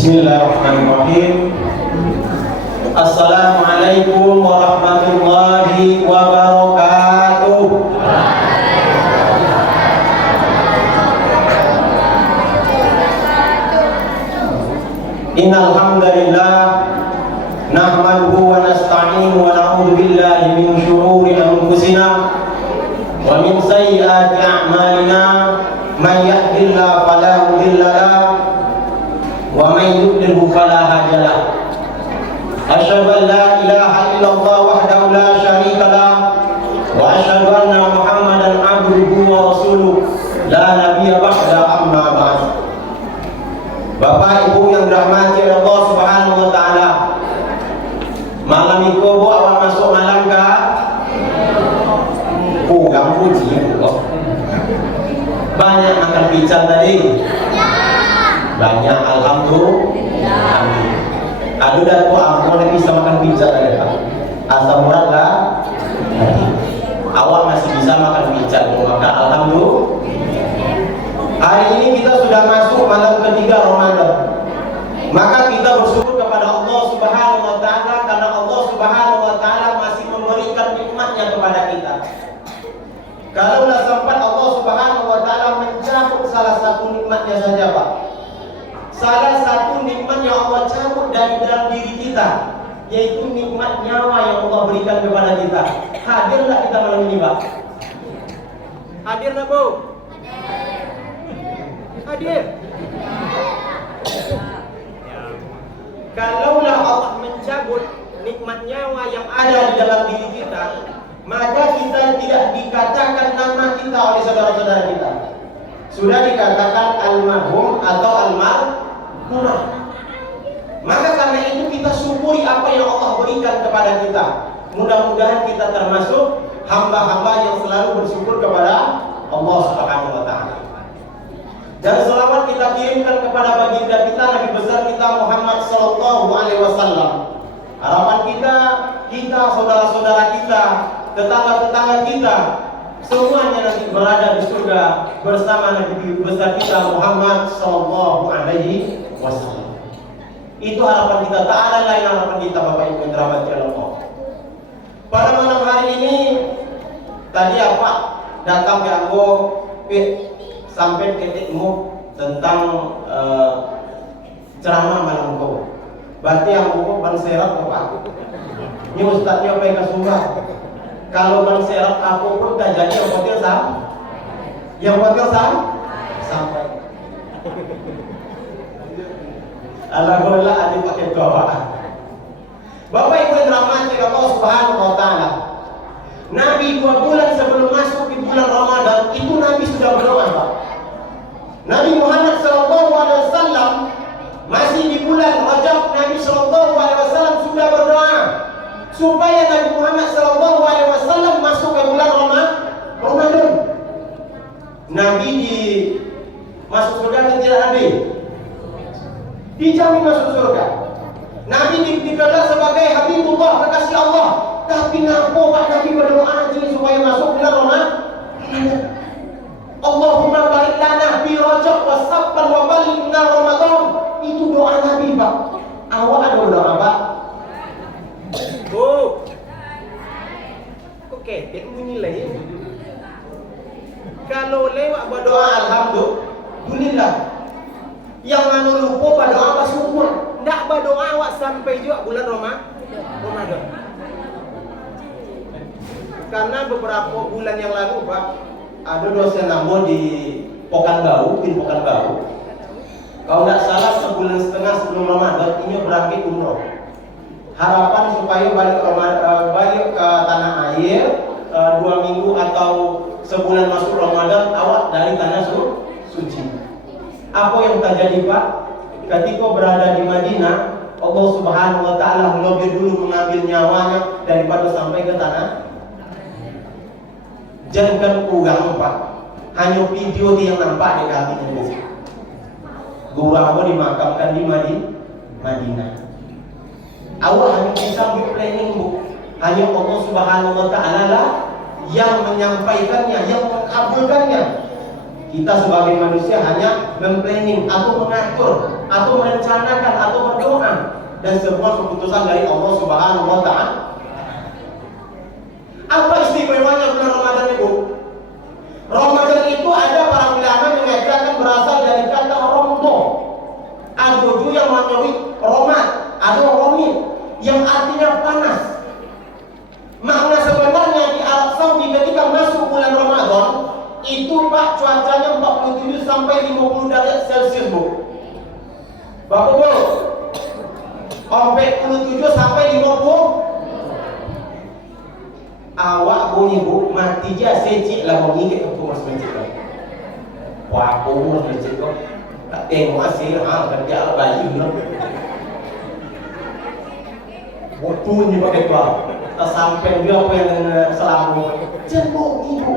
Bismillahirrahmanirrahim. Assalamualaikum warahmatullahi wabarakatuh. Innal hamdalillah nahmaduhu wa nasta'inuhu wa na'udzu billahi min shururi anfusina wa min sayyiati a'malina. Man yahdihillahu fala mudilla lahu wa man yudlilhu fala hadiya lahu. Asyhadu an la ilaha illallah wahdahu la syarika lahu wa asyhadu anna Muhammadan abduhu wa rasuluh la nabiyya ba'da, amma ba'd. Bapak Ibu yang dirahmati oleh Allah Subhanahu wa taala, malam itu Bu awal masuk malam ka kurang puji Bu. Banyak makan pizza tadi. Banyak, alhamdulillah. Aduh dah kok aku lagi bisa makan pizza tadi Pak. Asam urat lah. Awak masih bisa makan pizza, maka alhamdulillah. Hari ini kita sudah masuk malam ketiga Ramadan. Maka kita bersyukur kepada Allah Subhanahu wa taala karena Allah Subhanahu wa taala masih memberikan nikmatnya kepada kita. Kalau sempat Allah Subhanahu wa taala mencabut salah satu nikmatnya saja Pak. Salah satu nikmat yang Allah cabut dari dalam diri kita, yaitu nikmat nyawa yang Allah berikan kepada kita. Hadirlah kita malam ini Pak? Hadir nak Bu? Hadir. Kalaulah Allah mencabut nikmat nyawa yang ada di dalam diri kita, maka kita tidak dikatakan nama kita oleh saudara-saudara kita. Sudah dikatakan almarhum atau almarhumah. Maka karena itu kita syukuri apa yang Allah berikan kepada kita. Mudah-mudahan kita termasuk hamba-hamba yang selalu bersyukur kepada Allah Subhanahu wa taala. Dan selawat kita kirimkan kepada baginda kita, Nabi besar kita Muhammad sallallahu alaihi wasallam. Harapan kita, saudara-saudara kita, tetangga-tetangga kita, semuanya nanti berada di surga bersama Nabi besar kita Muhammad sallallahu alaihi wasallam. Itu harapan kita, tak ada lain harapan kita Bapak Ibu yang dirahmati Allah. Pada malam hari ini tadi apa datang ke aku sampai ketikmu tentang ceramah malam kau. Berarti yang buku Bang Serap Bapak. Ini ustaznya apa yang suka? Kalau Bang Serap aku pun tak jadi yang hotel sam. Yang hotel sam sampai. Alhamdulillah ada pakai doa. Bapak Ibu yang dirahmati Allah Subhanahu wa taala. Nabi 2 bulan sebelum masuk di bulan Ramadan itu Nabi sudah berdoa, Pak. Nabi Muhammad sallallahu alaihi wasallam masih di bulan Rajab, Nabi sallallahu alaihi wasallam sudah berdoa supaya Nabi Muhammad sallallahu alaihi wasallam masuk ke bulan Ramadan. Nabi di masuk surga atau tidak Nabi? Dijamin masuk surga. Nabi dikenal sebagai Habibullah, kekasih Allah. Tapi ngapo Pak Nabi berdoa aja supaya masuk bulan Ramadan? Allahumma barik lana fi Rajab wa Safar wa balighna Ramadan. Itu doa Nabi Pak. Awak ada doa Pak? Oh. Oke, itu nilai. Kalau lewat berdoa alhamdulillah. Yang mana lupa berdoa apa syukur. Ndak berdoa awak sampai juga bulan Ramadan. Karena beberapa bulan yang lalu Pak, ada dosen namo di Pekanbaru. Kalau nggak salah sebulan setengah sebelum Ramadan ini berangkat umroh. Harapan supaya balik ke tanah air 2 minggu atau sebulan masuk Ramadan awak dari tanah suci. Apa yang terjadi Pak? Ketika berada di Madinah, Allah Subhanahu wa taala lebih dulu mengambil nyawanya daripada sampai ke tanah. Jangan kurang Pak. Hanya video yang nampak di kami ini. Guru aku dimakamkan di Madinah. Awak hanya bisa planning Bu. Hanya Allah Subhanahu wa taala lah yang menyampaikannya, yang mengabulkannya. Kita sebagai manusia hanya memplanning atau mengatur atau merencanakan atau berdoa, dan semua keputusan dari Allah Subhanahu wa Ta'ala. Apa istimewanya bulan Ramadan itu? Ramadan itu ada para ulama mengatakan berasal dari kata romdo. Ada juga yang mengatakan romat, ada romit yang artinya panas. Makna sebenarnya di Arab Saudi ketika masuk bulan Ramadan itu Pak, cuacanya 47 sampai 50 derajat Celcius, Bu. Bapak Bu, 47 sampai 50. Awak bunyi Bu, mati je secik lah mau ngikit aku masuk masjid. Wah, aku masuk masjid kok. Tak tengok asyik, kerja lah bayi lah. Waktu ni pakai bawah. Tak sampai dia apa yang selalu jemput ibu.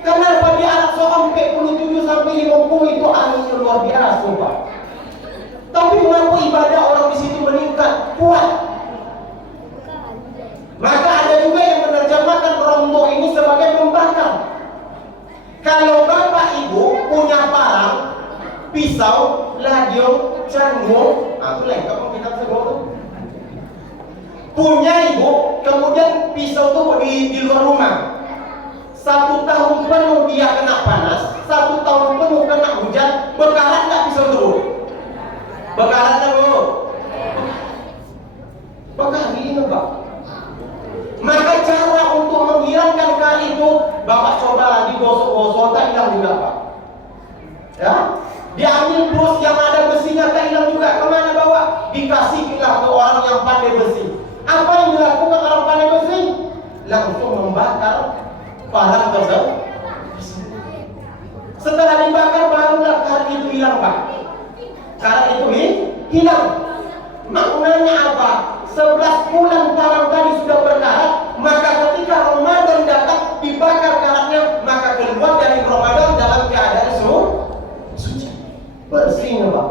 Kenapa di Arab Saudi 47 sampai 50 itu anginnya luar biasa, Pak. Tapi mengapa ibadah orang di situ meningkat kuat? Maka ada juga yang menerjemahkan rombo ini sebagai membakar. Kalau bapak ibu punya parang, pisau, ladiong, canggung, itu lengkap kita sebut. Punya ibu, kemudian pisau itu di luar rumah. 1 tahun penuh dia kena panas, 1 tahun penuh kena hujan, bekarat nggak pisau itu? Bekarat nggak Bu? Bekarat ini Pak. Maka cara untuk menghilangkan kali itu, Bapak coba lagi gosok-gosok, tak hilang juga Pak. Ya, diambil terus yang ada besinya, tak hilang juga. Kemana bawa? Dikasihlah ke orang yang pandai besi. Apa yang dilakukan orang pandai besi? Langsung membakar parang tersebut. Setelah dibakar barulah karat itu hilang Pak. Karat itu hilang. Maknanya apa? 11 bulan parang tadi sudah berkarat, maka ketika Ramadan datang dibakar karatnya, maka keluar dari Ramadan dalam keadaan suci, bersih Pak.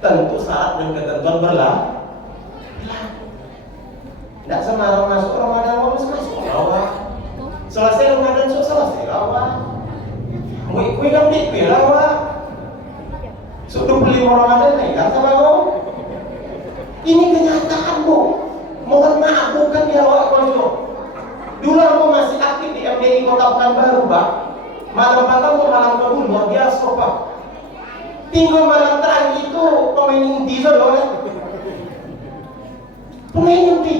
Tentu syarat dan ketentuan berlaku. Tidak semarang masuk Ramadan masuk rawat. Selesai Ramadan selesai rawat. Mau ikut kan ikut rawat. Sudah beli Ramadan naik kan sama kau. Ini kenyataan Bu. Mohon maaf bukan di awak konco. Dulu aku masih aktif di MDI Kota Pekanbaru Pak. Malam malam ke malam kebun luar biasa Pak. Tinggal malam terakhir itu pemain inti saudara. Pemain inti,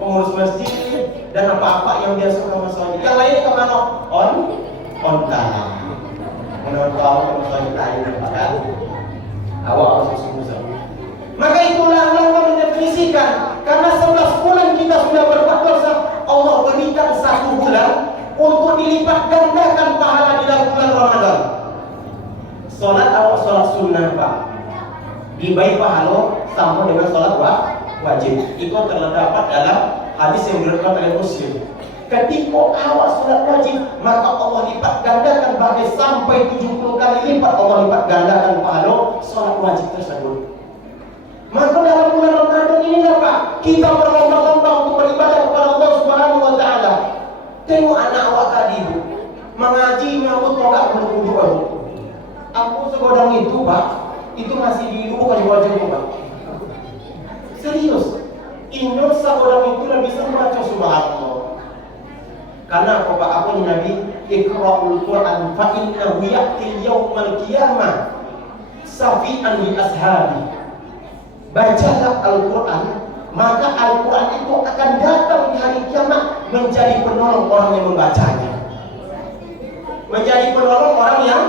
pengurus masjid dan apa-apa yang biasa sama saya. Yang lain kemana? On tanah. Menurut kau sama saya lain Pak. Awak harus susah. Maka itulah ulama mendefinisikan, karena 11 bulan kita sudah berbuat dosa, Allah berikan 1 bulan untuk dilipat gandakan pahala di dalam bulan Ramadan. Sholat awak sholat sunnah Pak, dibayar pahala sama dengan sholat wajib. Itu terdapat dalam hadis yang diriwayatkan oleh Muslim. Ketika awak sholat wajib, maka Allah lipat gandakan bahkan sampai 70 kali lipat Allah lipat gandakan pahala sholat wajib tersebut. Maka dalam bulan Ramadan ini Pak, kita berlomba-lomba untuk beribadah kepada Allah Subhanahu wa Ta'ala. Tengok anak awak tadi Bu, mengaji nyambut togak bulu-bulu Bu. Aku segodang itu Pak, itu masih di ibu bukan di wajahmu Pak. Serius, Indo segodang itu lah bisa membaca Subhanallah. Karena apa Pak? Aku ni Nabi, Iqra'ul Quran fa innahu ya'ti yawmal qiyamah safi'an li ashabi. Bacalah Al-Quran, maka Al-Quran itu akan datang di hari kiamat menjadi penolong orang yang membacanya. Menjadi penolong orang yang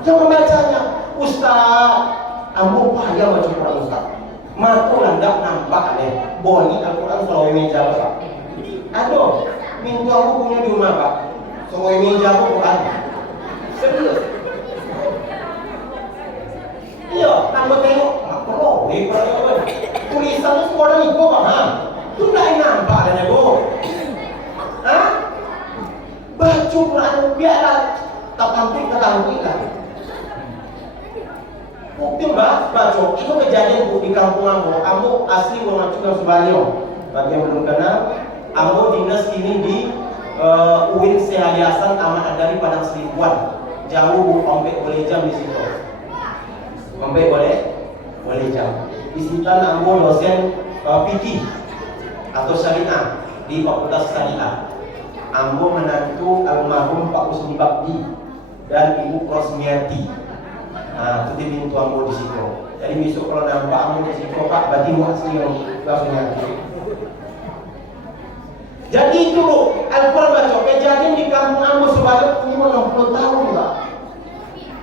membacanya. Ustaz, ambo payah baca Quran Ustaz. Matulah tak nampak deh. Boni Al-Quran selalu meja Pak. Aduh, minta aku punya di rumah Pak. Selalu meja Quran. Serius. Iya, tambah tengok. Tulisannya semua ada ibu Pak. Itu tidak nampak ada ibu. Baca Quran biarlah tak tampil lah. Bukti baca. Itu kejadian Bu di kampung Ambo. Ambo asli mengacukan Sebalio. Bagi yang belum kenal, Ambo dinas ini di Uin sehaliasan amat dari Padang Seribuan. Jauh sampai boleh jam di situ. Sampai boleh jam. Di situ ambo dosen fikih atau syariah di Fakultas Syariah. Ambo menantu almarhum Pak Usni Bakti dan Ibu Rosmiati. Nah, itu diminta ambo di situ. Jadi besok kalau nampak ambo di situ, Pak, berarti muasli yang Rosmiati. Jadi itu Al-Quran baca kejadian di kampung ambo sebanyak 60 tahun, Pak.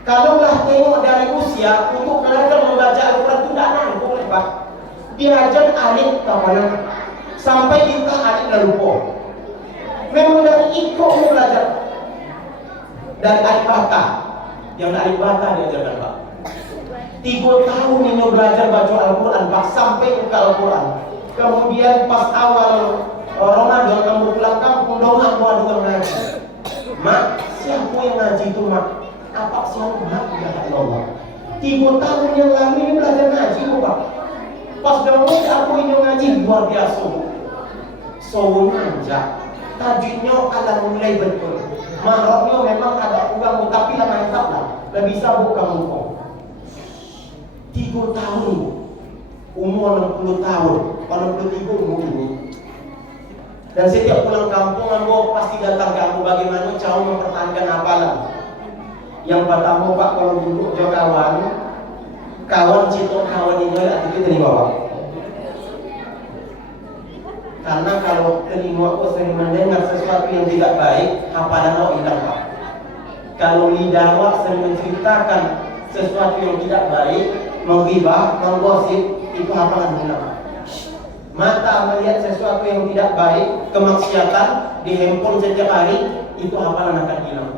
Kalaulah tengok dari usia untuk belajar membaca Al-Quran itu tidak nanggung, Pak. Diajar alif kawanan sampai kita alif dan lupa. Memang dari ikut belajar dari alif bata, yang alif bata diajarkan, Pak. 3 tahun ini belajar baca Al-Quran, Pak, sampai ke Al-Quran. Kemudian pas awal Ramadan kamu pulang kampung dong aku aduan ngaji. Mak, siapa yang ngaji itu, Mak? Apa siapa mak? Ya Allah. 3 tahun yang lalu ini belajar ngaji, Pak. Pas dahulu aku ini ngaji luar biasa. So manja. Tajwidnya ada mulai betul. Mahroknya memang ada kurang, tapi lah mantap lah. Lebih bisa buka muka. 3 tahun, umur 60 tahun, 63 umur ini. Dan setiap pulang kampung, ambo pasti datang ke ambo bagaimana cara mempertahankan hafalan. Yang pertama, Pak, kalau duduk jauh kawan cito kawan ini atau kita terima, Pak. Karena kalau telinga aku sering mendengar sesuatu yang tidak baik, hafalan aku hilang, Pak. Kalau lidah aku sering menceritakan sesuatu yang tidak baik, menghibah, menggosip, itu hafalan hilang. Mata melihat sesuatu yang tidak baik, kemaksiatan di handphone setiap hari, itu hafalan akan hilang.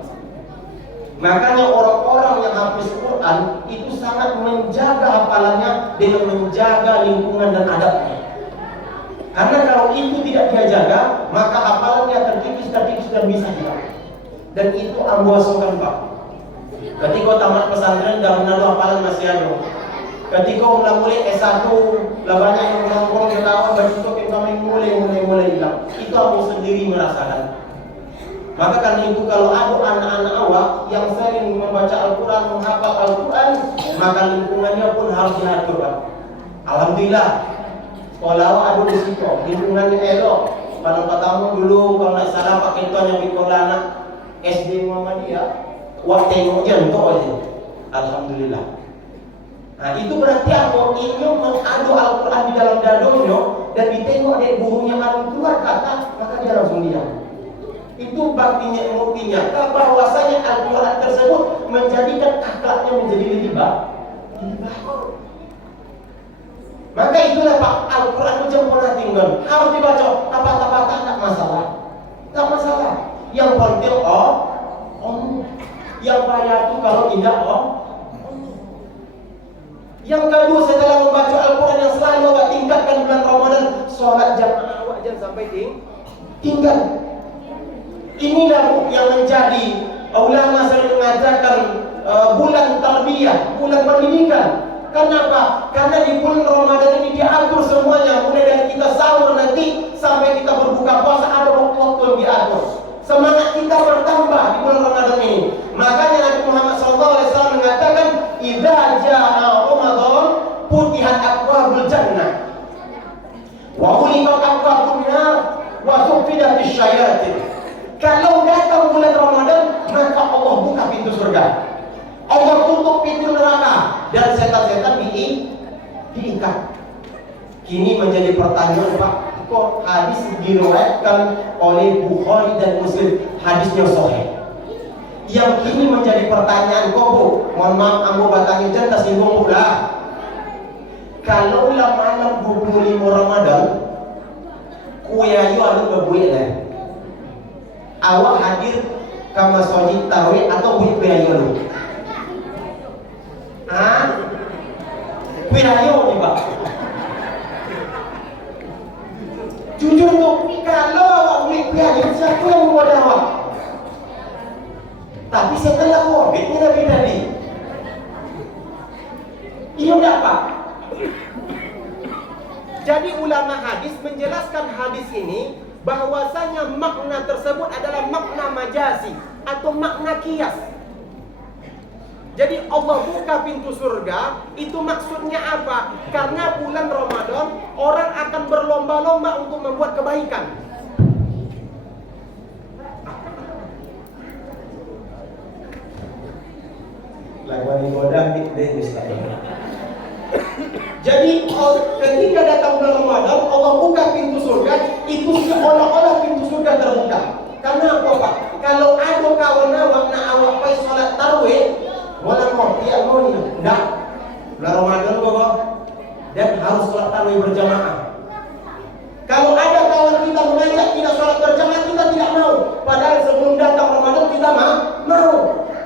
Makanya orang-orang yang hafiz Quran itu sangat menjaga hafalannya dengan menjaga lingkungan dan adabnya. Karena kalau itu tidak dia jaga, maka hafalannya terkikis dan bisa hilang. Dan itu ambo asokan, Pak. Ketika tamat pesantren dan menaruh hafalan masih ada. Ketika mulai S1, lah banyak yang nongkrong ketahuan berjutuk yang kami mulai hilang. Itu ambo sendiri merasakan. Maka karena itu kalau ada anak-anak awak yang sering membaca Al-Quran, menghafal Al-Quran, maka lingkungannya pun harus diatur, Pak. Alhamdulillah, sekolah awak ada di situ, lingkungannya elok. Pada pertama dulu kalau tidak salah Pak Kenton yang di sekolah anak SD Muhammadiyah, wah tengok jantung aja. Alhamdulillah. Nah itu berarti aku ini mengadu Al-Quran di dalam dadanya dan ditengok dari gurunya kalau keluar kata, maka dia langsung diam. Itu baktinya buktinya bahwasanya Al-Quran tersebut menjadikan akhlaknya menjadi lebih baik. Maka itulah Pak, Al-Quran itu jangan tinggal. Harus dibaca apa-apa tak masalah. Tak masalah. Yang penting yang payah itu kalau tidak Yang kedua, setelah membaca Al-Quran yang selalu awak tingkatkan bulan Ramadan, sholat jamaah awak jangan sampai tinggal. Inilah yang menjadi ulama sering mengatakan bulan tarbiyah, bulan pendidikan. Kenapa? Karena di bulan Ramadan ini diatur semuanya, mulai dari kita sahur nanti sampai kita berbuka puasa ada waktu yang diatur. Semangat kita bertambah di bulan Ramadan ini. Makanya Nabi Muhammad SAW mengatakan, "Idza jaa Ramadan, futihat abwabul jannah, wa ghuliqat abwabun nar, wa suffidat asyayatin." Kalau datang bulan Ramadan, maka Allah buka pintu surga, Allah tutup pintu neraka, dan setan-setan diikat. Kini menjadi pertanyaan, Pak, kok hadis diriwayatkan oleh Bukhari dan Muslim, hadisnya sahih. Yang kini menjadi pertanyaan, kok Bu, mohon maaf ambo batangnya jangan tersinggung pula. Kalau malam 25 Ramadan, kuyayu adu bebuik lah. Awak hadir ke masjid tarawih atau buik kuyayu lu? Kuyayu nih, Pak. Jujur tuh, kalau awak buik kuyayu, siapa yang mau awak? Tapi setelah COVID ini Nabi tadi, iya enggak, Pak? Jadi ulama hadis menjelaskan hadis ini bahwasanya makna tersebut adalah makna majazi atau makna kias. Jadi Allah buka pintu surga, itu maksudnya apa? Karena bulan Ramadan orang akan berlomba-lomba untuk membuat kebaikan. Jadi ketika datang bulan Ramadan, Allah buka pintu surga, itu seolah-olah pintu surga terbuka. Karena apa Pak? Kalau ada kawan awak nak awak pergi sholat tarawih, boleh kopi atau ni? Enggak. Bulan Ramadan kok, dan harus sholat tarawih berjamaah. Kalau ada kawan kita mengajak tidak sholat berjamaah, kita tidak mau. Padahal sebelum datang Ramadan kita mau.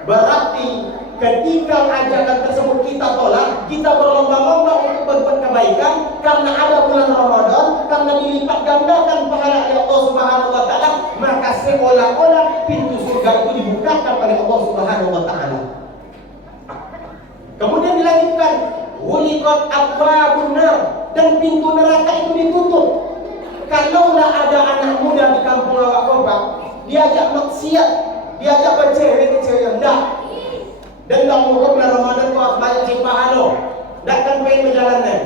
Berarti ketika ajakan tersebut kita tolak, kita berlomba-lomba untuk berbuat kebaikan karena ada bulan Ramadan, karena dilipat gandakan pahala oleh Allah Subhanahu wa taala, maka seolah-olah pintu surga itu dibukakan oleh Allah Subhanahu wa taala. Kemudian dilanjutkan, "Wuliqat abwabun nar", dan pintu neraka itu ditutup. Kalaulah ada anak muda di kampung awak Kopah, diajak maksiat, diajak bercewek yang enggak. Dan kamu ke bulan Ramadan kau banyak cek pahala, tak akan pengen berjalanan.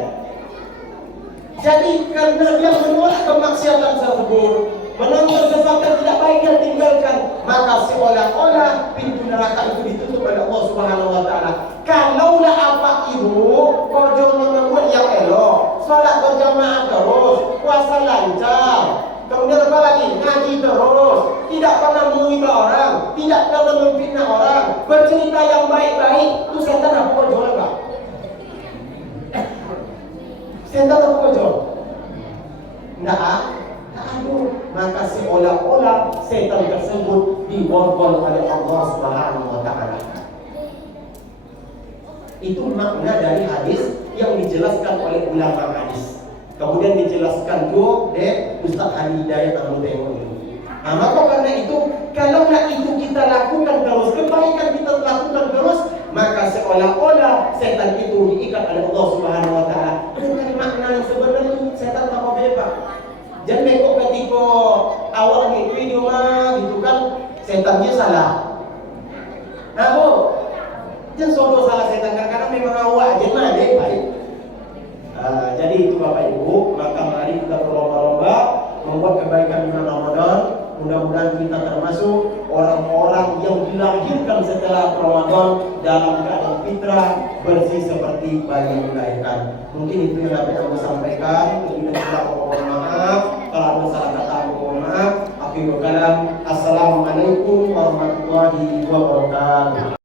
Jadi karena dia menolak kemaksiatan tersebut, menonton sesuatu yang tidak baik dan tinggalkan, maka seolah-olah pintu neraka itu ditutup oleh Allah Subhanahu wa taala. Kalaulah apa ibu kau jangan membuat yang elok, salat berjamaah terus, puasa lancar, kemudian apa lagi? Ngaji terus, tidak pernah menghina orang, tidak pernah memfitnah orang, bercerita yang baik-baik, itu setan apa kau jual enggak? Setan apa kau jual? Enggak. Aduh, maka seolah-olah setan tersebut diborgol oleh Allah Subhanahu wa taala. Itu makna dari hadis yang dijelaskan oleh ulama hadis. Kemudian dijelaskan juga oleh Ustaz Ali Hidayat Al-Mutaimim ini. Maka karena itu, kalau itu kita lakukan terus, kebaikan kita lakukan terus, maka seolah-olah setan itu diikat oleh Allah Subhanahu wa taala. Dengan makna yang sebenarnya setan tak mau bebas. Jangan bekok ketika awal ni video gitu kan, setannya salah. Nah, bu, jangan sodo salah setan, kadang-kadang memang awak je mah deh baik. Jadi itu Bapak Ibu, maka mari kita berlomba-lomba membuat kebaikan di bulan Ramadan. Mudah-mudahan kita termasuk orang-orang yang dilahirkan setelah Ramadan dalam keadaan fitrah, bersih seperti bayi yang dilahirkan. Mungkin itu yang dapat saya sampaikan. Tidak salah, mohon maaf. Kalau ada salah kata, mohon maaf. Akhirul kalam. Assalamualaikum warahmatullahi wabarakatuh.